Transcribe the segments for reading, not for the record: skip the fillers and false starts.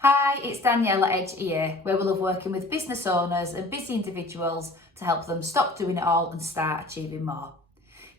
Hi, it's Danielle at Edge EA, where we love working with business owners and busy individuals to help them stop doing it all and start achieving more.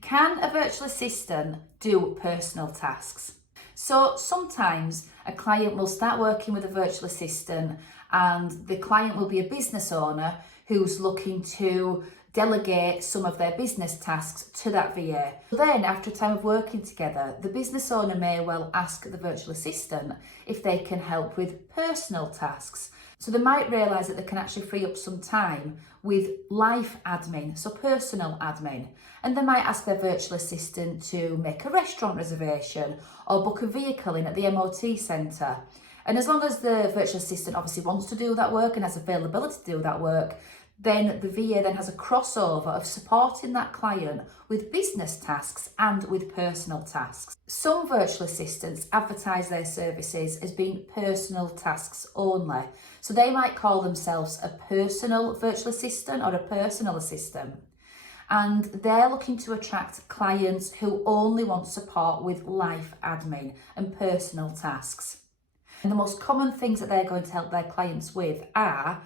Can a virtual assistant do personal tasks? So sometimes a client will start working with a virtual assistant and the client will be a business owner who's looking to delegate some of their business tasks to that VA. Then, after a time of working together, the business owner may well ask the virtual assistant if they can help with personal tasks. So they might realise that they can actually free up some time with life admin, so personal admin. And they might ask their virtual assistant to make a restaurant reservation or book a vehicle in at the MOT centre. And as long as the virtual assistant obviously wants to do that work and has availability to do that work, then the VA then has a crossover of supporting that client with business tasks and with personal tasks. Some virtual assistants advertise their services as being personal tasks only. So they might call themselves a personal virtual assistant or a personal assistant. And they're looking to attract clients who only want support with life admin and personal tasks. And the most common things that they're going to help their clients with are: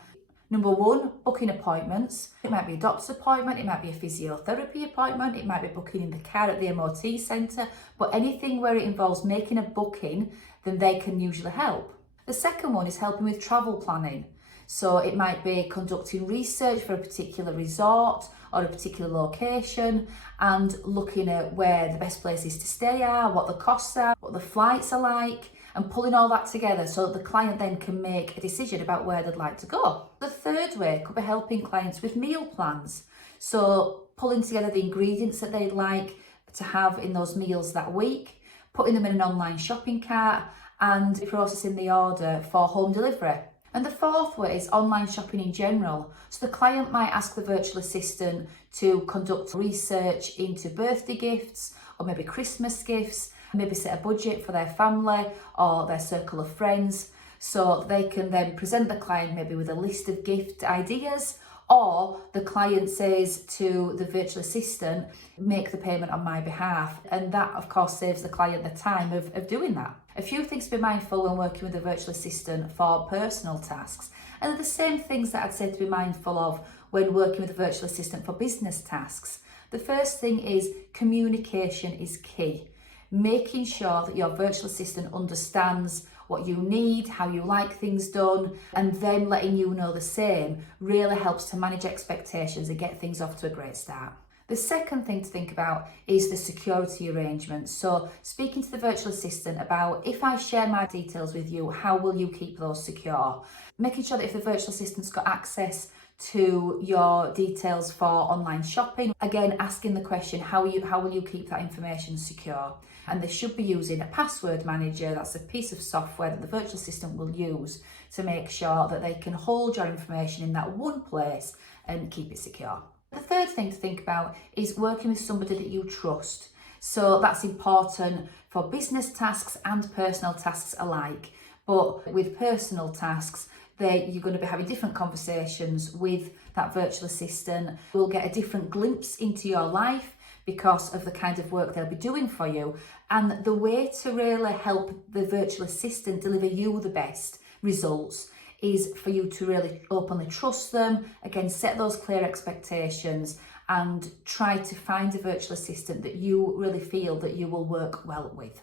number one, booking appointments. It might be a doctor's appointment, it might be a physiotherapy appointment, it might be booking in the car at the MOT centre, but anything where it involves making a booking, then they can usually help. The second one is helping with travel planning. So it might be conducting research for a particular resort or a particular location and looking at where the best places to stay are, what the costs are, what the flights are like, and pulling all that together so that the client then can make a decision about where they'd like to go. The third way could be helping clients with meal plans. So pulling together the ingredients that they'd like to have in those meals that week, putting them in an online shopping cart and processing the order for home delivery. And the fourth way is online shopping in general. So the client might ask the virtual assistant to conduct research into birthday gifts or maybe Christmas gifts, maybe set a budget for their family or their circle of friends, so they can then present the client maybe with a list of gift ideas, or the client says to the virtual assistant, make the payment on my behalf. And that of course saves the client the time of doing that. A few things to be mindful when working with a virtual assistant for personal tasks. And they're the same things that I'd say to be mindful of when working with a virtual assistant for business tasks. The first thing is communication is key. Making sure that your virtual assistant understands what you need, how you like things done, and then letting you know the same really helps to manage expectations and get things off to a great start. The second thing to think about is the security arrangements. So speaking to the virtual assistant about, if I share my details with you, how will you keep those secure? Making sure that if the virtual assistant's got access to your details for online shopping, again asking the question, how will you keep that information secure? And they should be using a password manager. That's a piece of software that the virtual assistant will use to make sure that they can hold your information in that one place and keep it secure. The third thing to think about is working with somebody that you trust. So that's important for business tasks and personal tasks alike. But with personal tasks, you're going to be having different conversations with that virtual assistant. You'll get a different glimpse into your life because of the kind of work they'll be doing for you. And the way to really help the virtual assistant deliver you the best results is for you to really openly trust them, again, set those clear expectations and try to find a virtual assistant that you really feel that you will work well with.